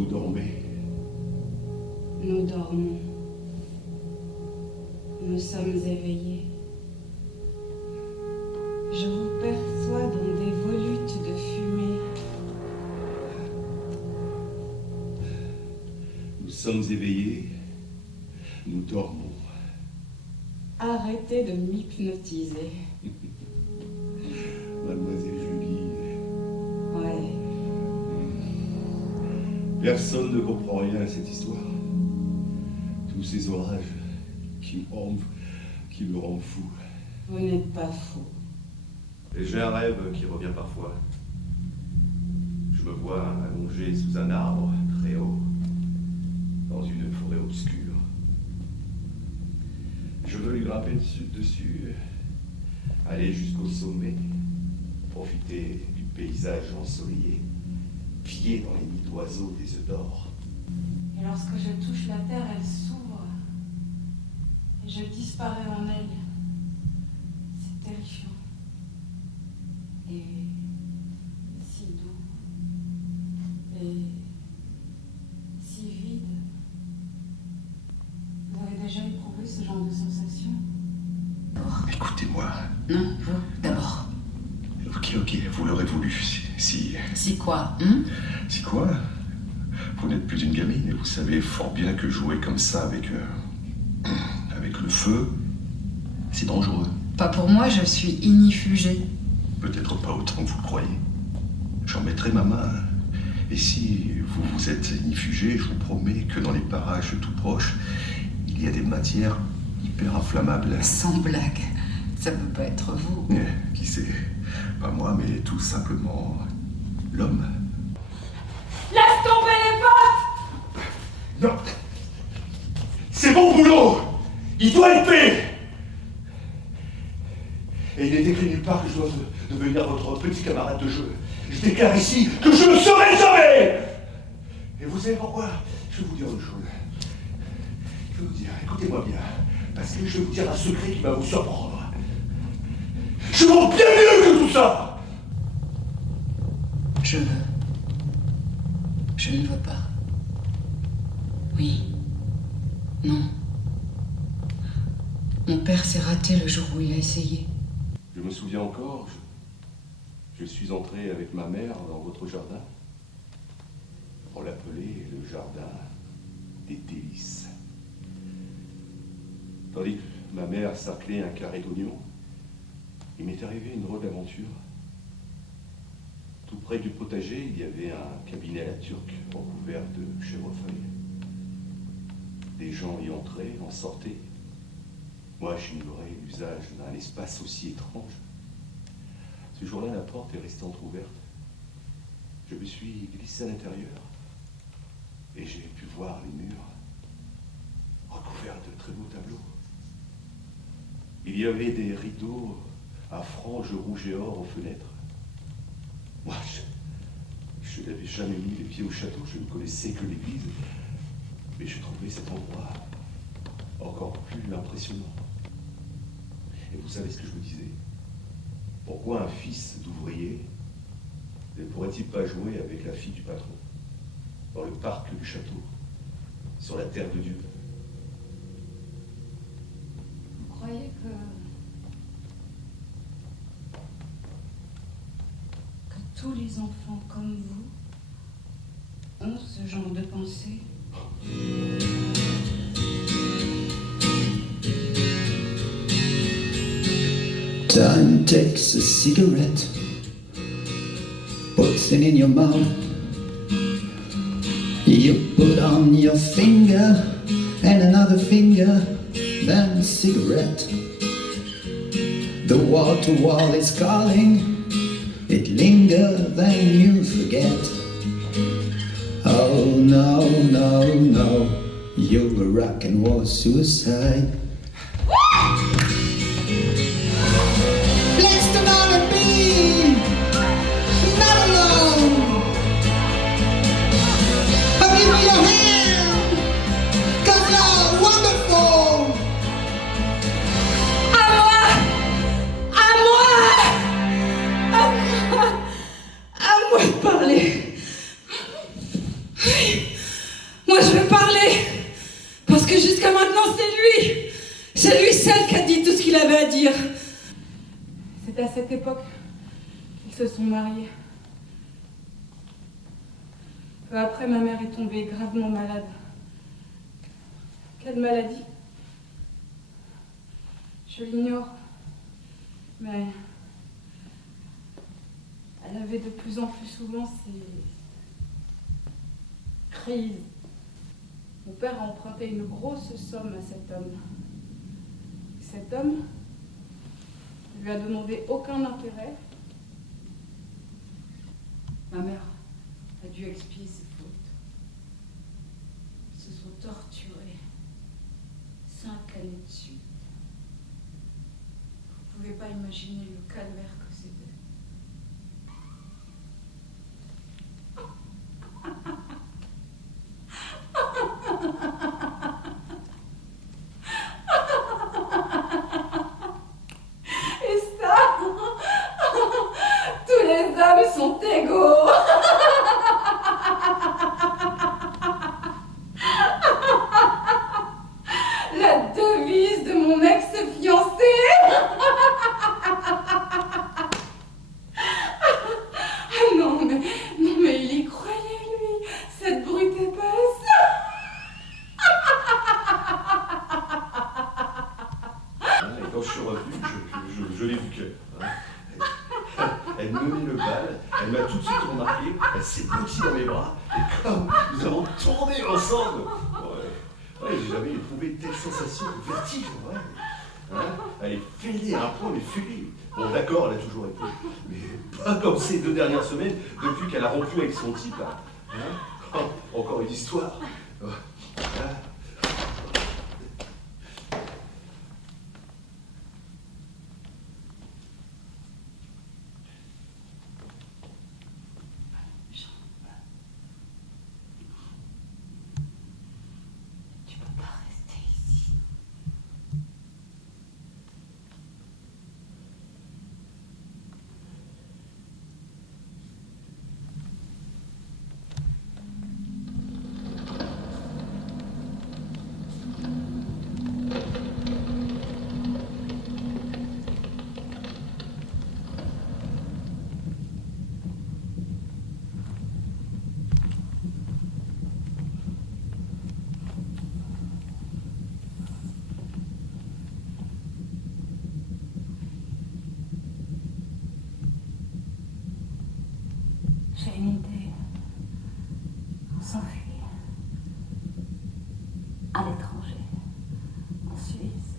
Vous dormez. Nous dormons. Nous sommes éveillés. Je vous perçois dans des volutes de fumée. Nous sommes éveillés. Nous dormons. Arrêtez de m'hypnotiser. Mademoiselle Julie. Ouais. Personne ne comprend rien à cette histoire. Tous ces orages qui me rendent fou. Vous n'êtes pas fou. Et j'ai un rêve qui revient parfois. Je me vois allongé sous un arbre très haut, dans une forêt obscure. Je veux lui grimper dessus, aller jusqu'au sommet, profiter du paysage ensoleillé, piller dans les nids d'oiseaux des œufs d'or. Et lorsque je touche la terre, elle s'ouvre. Et je disparais en elle. C'est terrifiant. Et si doux. Et si vide. Vous avez déjà éprouvé ce genre de sensation? Écoutez-moi. Non, vous, d'abord. Ok, vous l'aurez voulu. Si quoi, Si quoi? Vous n'êtes plus une gamine et vous savez fort bien que jouer comme ça avec le feu, c'est dangereux. Pas pour moi, je suis ignifugée. Peut-être pas autant que vous le croyez. J'en mettrai ma main. Et si vous êtes inifugé, je vous promets que dans les parages tout proches, il y a des matières hyper inflammables. Sans blague, ça peut pas être vous. Qui sait? Pas moi, mais tout simplement l'homme. Laisse tomber les potes! Non! C'est mon boulot! Il doit être fait! Et il est écrit nulle part que je dois devenir votre petit camarade de jeu. Je déclare ici que je ne serai jamais! Et vous savez pourquoi? Je vais vous dire une chose. Je vais vous dire, écoutez-moi bien, parce que je vais vous dire un secret qui va vous surprendre. Je vaux bien mieux que tout ça! Je veux. Je ne veux pas. Oui. Non. Mon père s'est raté le jour où il a essayé. Je me souviens encore, je suis entré avec ma mère dans votre jardin. On l'appelait le jardin des délices. Tandis que ma mère sarclait un carré d'oignons, il m'est arrivé une drôle d'aventure. Tout près du potager, il y avait un cabinet à la turque recouvert de chèvrefeuilles. Des gens y entraient, en sortaient. Moi, j'ignorais l'usage d'un espace aussi étrange. Ce jour-là, la porte est restée entrouverte. Je me suis glissé à l'intérieur et j'ai pu voir les murs recouverts de très beaux tableaux. Il y avait des rideaux à franges rouge et or aux fenêtres. Moi, je n'avais jamais mis les pieds au château, je ne connaissais que l'église, mais je trouvais cet endroit encore plus impressionnant. Et vous savez ce que je me disais? Pourquoi un fils d'ouvrier ne pourrait-il pas jouer avec la fille du patron, dans le parc du château, sur la terre de Dieu? Vous croyez que tous les enfants comme vous ont ce genre de pensée? Time takes a cigarette, puts it in your mouth. You put on your finger and another finger, then a cigarette. The wall to wall is calling, it lingers, then you forget. Oh no, no, no, you're a rock and roll suicide. Blessed to know to be not alone. But give me your hand, 'cause you're wonderful. À moi! À moi! À moi! À moi de parler! Oui. à dire. C'est à cette époque qu'ils se sont mariés. Peu après, ma mère est tombée gravement malade. Quelle maladie? Je l'ignore. Mais elle avait de plus en plus souvent ces crises. Mon père a emprunté une grosse somme à cet homme. Cet homme ne lui a demandé aucun intérêt. Ma mère a dû expier ses fautes. Ils se sont torturés 5 années de suite. Vous ne pouvez pas imaginer le calvaire que c'était. Et ça, tous les hommes sont égaux. La devise de mon ex-fiancé. Non mais il y croyait, lui, cette brute épaisse. Et quand je suis revenu, je l'ai vu que. Elle menait le bal, elle m'a tout de suite remarqué, elle s'est blottie dans mes bras, et comme nous avons tourné ensemble, j'ai jamais éprouvé telle sensation de vertige, ouais. Elle est fêlée à un point, mais fêlée. Bon, d'accord, elle a toujours été, mais pas comme ces 2 dernières semaines, depuis qu'elle a rompu avec son type, là. Encore une histoire. Tu peux pas rester ici. J'ai une idée. On s'enfuit. À l'étranger. En Suisse.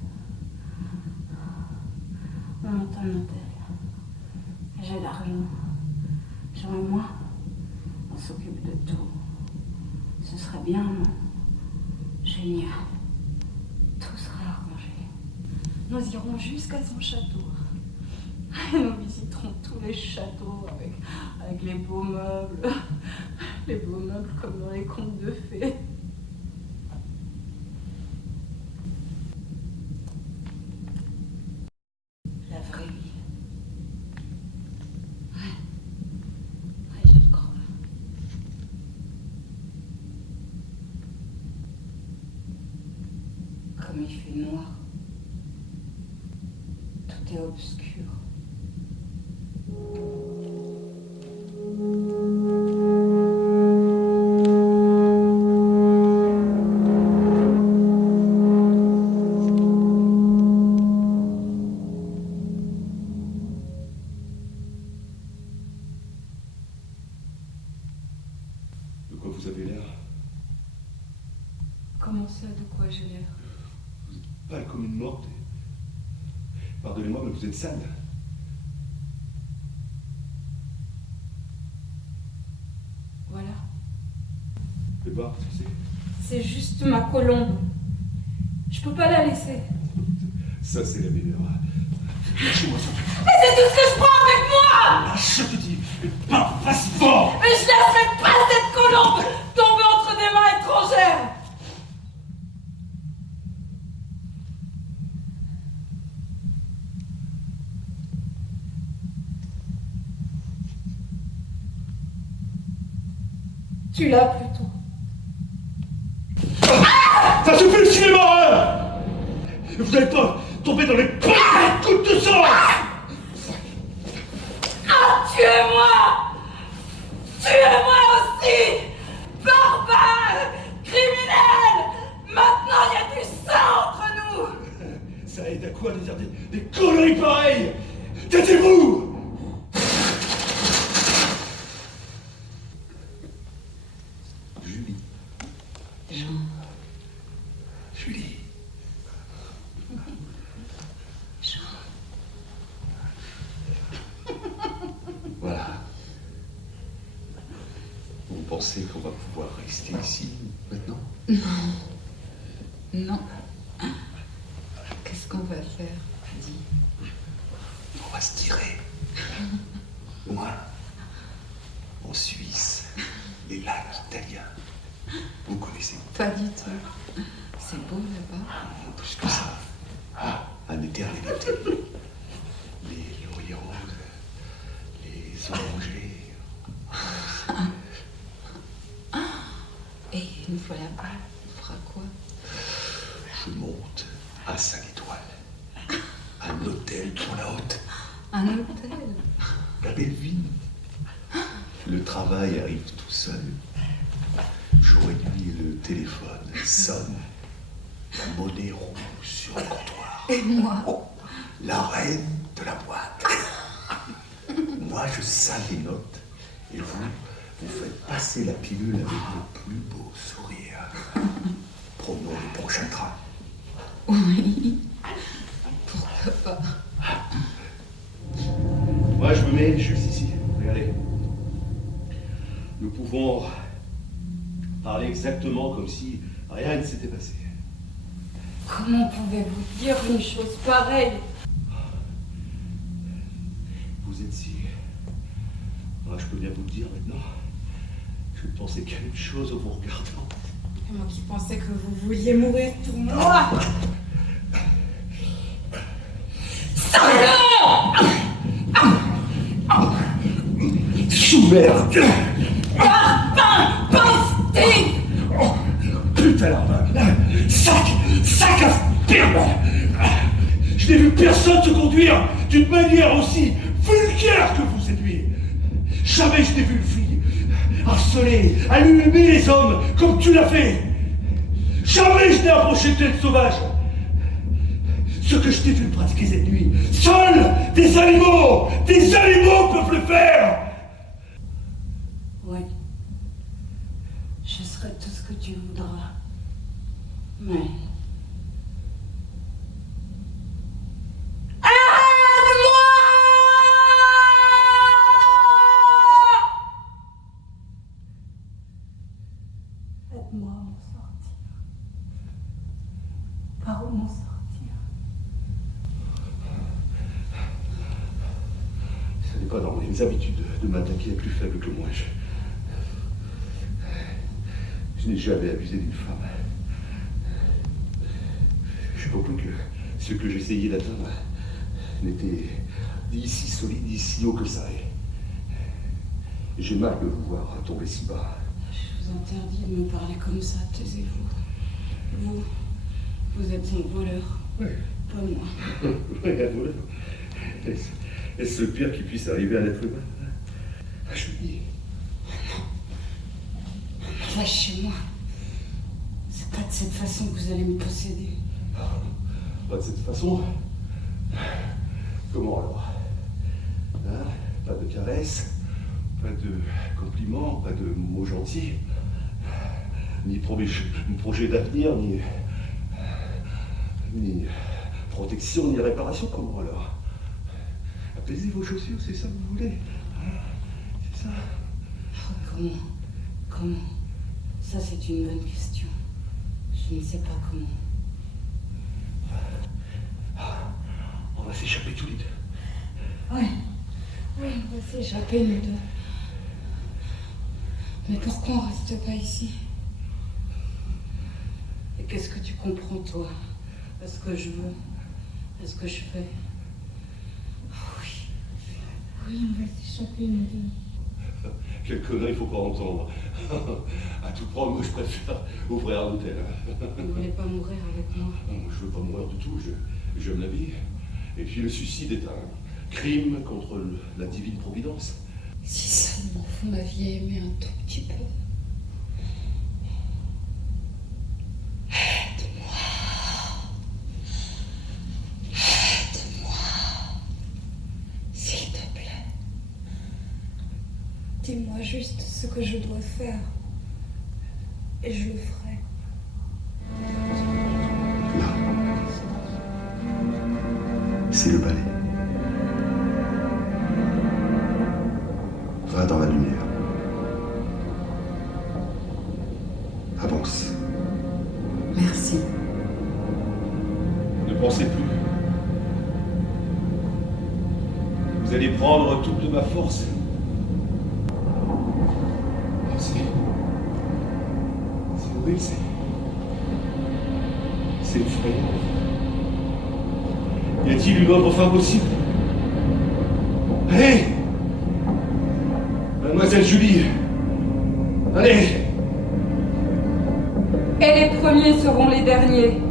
On monte un hôtel. J'ai l'argent. Jean et moi, on s'occupe de tout. Ce serait bien, non? Génial. Tout sera arrangé. Nous irons jusqu'à son château. Et nous visiterons tous les châteaux avec les beaux meubles. Les beaux meubles comme dans les contes de fées. La vraie vie. Ouais, je crois. Comme il fait noir. Tout est obscur. De quoi vous avez l'air? Comment ça, de quoi j'ai l'air? Vous êtes pâle comme une morte. Pardonnez-moi, mais vous êtes sale. Voilà. Le bar, qu'est-ce que c'est? C'est juste ma colombe. Je peux pas la laisser. Ça, c'est la meilleure. Lâchez-moi ça. Mais c'est tout ce que je prends avec moi! Lâche, je te dis. Pas passeport. Mais je laisserai pas cette colombe tomber entre des mains étrangères! Tu l'as plutôt. Ça suffit le cinéma, hein! Vous n'allez pas tomber dans les... coup de sang! Ah, tuez-moi! Tuez-moi aussi! Barbare! Criminel! Maintenant, il y a du sang entre nous! Ça aide à quoi de dire des conneries pareilles? Taisez-vous! Julie. Jean, Julie. Jean. Voilà. Vous pensez qu'on va pouvoir rester ici maintenant? Non. Qu'est-ce qu'on va faire? Dis. On va se tirer. Loin. En Suisse. Les lacs italiens. Vous connaissez? Pas du tout. C'est beau là-bas. Plus que ça. Un éternel été. Les lauriers roses. Les orangers. Et une fois là-bas, on fera quoi? Je monte à 5 étoiles. Un hôtel pour la haute. Un hôtel? La belle vie. Le travail arrive tout seul. Jour et nuit, le téléphone sonne. La monnaie roule sur le comptoir. Et moi? Oh, la reine de la boîte. Moi, je sale les notes. Et vous faites passer la pilule avec le plus beau sourire. Prenons le prochain train. Oui. Pourquoi pas? Moi, je me mets juste ici. Regardez. Nous pouvons parler exactement comme si rien ne s'était passé. Comment pouvez-vous dire une chose pareille? Vous êtes si... Moi, je peux bien vous le dire maintenant. Je ne pensais qu'à une chose en vous regardant. Et moi qui pensais que vous vouliez mourir pour moi! Sous-merde! Martin Posty! Putain la femme! Sac à sperme! Je n'ai vu personne se conduire d'une manière aussi vulgaire que vous séduire. Jamais je n'ai vu une fille harceler, allumer les hommes comme tu l'as fait. Jamais je n'ai approché de tête sauvage. Ce que je t'ai vu pratiquer cette nuit, seuls des animaux peuvent le faire. Oui. Je serai tout ce que tu voudras. Mais... Aide-moi à m'en sortir. Par où m'en sortir? Ce n'est pas dans mes habitudes de m'attaquer à plus faible que moi. Je n'ai jamais abusé d'une femme. Je ne crois plus que ce que j'essayais d'atteindre n'était ni si solide, ni si haut que ça. Et j'ai mal de vous voir tomber si bas. Je vous interdis de me parler comme ça, taisez-vous. Vous êtes un voleur, Oui. pas moi. Oui, un voleur. Est-ce le pire qui puisse arriver à l'être humain? Je le nie. Lâchez-moi. C'est pas de cette façon que vous allez me posséder. Pas de cette façon. Comment alors? Hein? Pas de caresses, pas de compliments, pas de mots gentils, ni projet d'avenir, ni protection, ni réparation. Comment alors? Apaisez vos chaussures, c'est ça que vous voulez? C'est ça? Comment? Ça, c'est une bonne question. Je ne sais pas comment. On va s'échapper tous les deux. Oui, on va s'échapper, nous deux. Mais pourquoi on reste pas ici? Et qu'est-ce que tu comprends, toi? À ce que je veux? À ce que je fais? Oui, on va s'échapper, nous deux. Quelle connerie, il faut pas entendre. À tout prendre, moi je préfère ouvrir un hôtel. Vous ne voulez pas mourir avec moi? Je veux pas mourir du tout, j'aime la vie. Et puis le suicide est un crime contre la divine providence. Si seulement vous m'aviez aimé un tout petit peu. Aide-moi, s'il te plaît. Dis-moi juste ce que je dois faire. Et je le ferai. Là, c'est le balai. Va dans la lumière. Avance. Merci. Ne pensez plus. Vous allez prendre toute ma force. Oh, c'est horrible, c'est effrayant. Y a-t-il une autre fin possible? Allez! Mademoiselle Julie! Allez! Et les premiers seront les derniers.